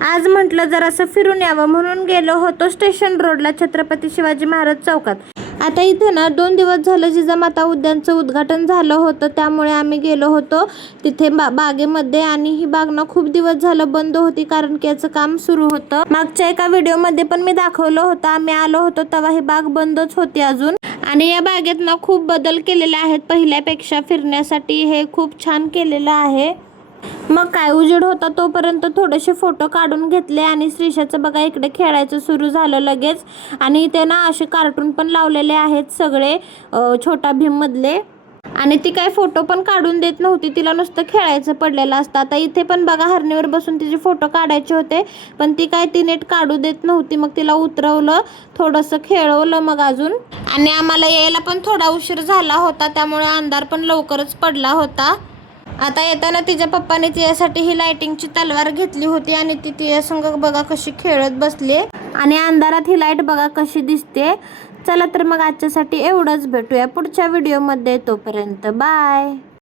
आज म्हटलं जरासं फिरून यावं म्हणून गेलो होतो स्टेशन रोडला छत्रपती शिवाजी महाराज चौकात. आता इथे ना 2 दिवस झालं जिजामाता उद्यानचं उद्घाटन झालं होतं, त्यामुळे आम्ही गेलो होतो तिथे बागेमध्ये. आणि ही बाग ना खूप दिवस झालं बंद होती कारण की याचं काम सुरू होतं. मागच्या एका व्हिडिओमध्ये पण मी दाखवलं होतं, आम्ही आलो होतो तेव्हा ही बाग बंदच होती अजून. आणि या बागेत ना खूप बदल केलेले आहेत पहिल्यापेक्षा. फिरण्यासाठी हे खूप छान केलेलं आहे. मग काय उजेड होता तोपर्यंत थोडेसे फोटो काढून घेतले. आणि श्रीशाचं बघा इकडे खेळायचं सुरू झालं लगेच. आणि इथे ना असे कार्टून पण लावलेले आहेत सगळे छोटा भीम मधले. आणि ती काय फोटो पण काढून देत नव्हती, तिला नुसतं खेळायचं पडलेलं असतं. आता इथे पण बघा हरणीवर बसून तिचे फोटो काढायचे होते, पण ती काय ती नीट काढू देत नव्हती. मग तिला उतरवलं, थोडंसं खेळवलं मग अजून. आणि आम्हाला यायला पण थोडा उशीर झाला होता, त्यामुळे अंधार पण लवकरच पडला होता. आता येताना तिच्या पप्पाने तिच्यासाठी ही लाइटिंगची तलवार घेतली होती आणि ती तिच्या संग बघा कशी खेळत बसली. आणि अंधारात ही लाईट बघा कशी दिसते. चला तर मग आजच्यासाठी एवढंच, भेटूया पुढच्या व्हिडिओमध्ये. तोपर्यंत बाय.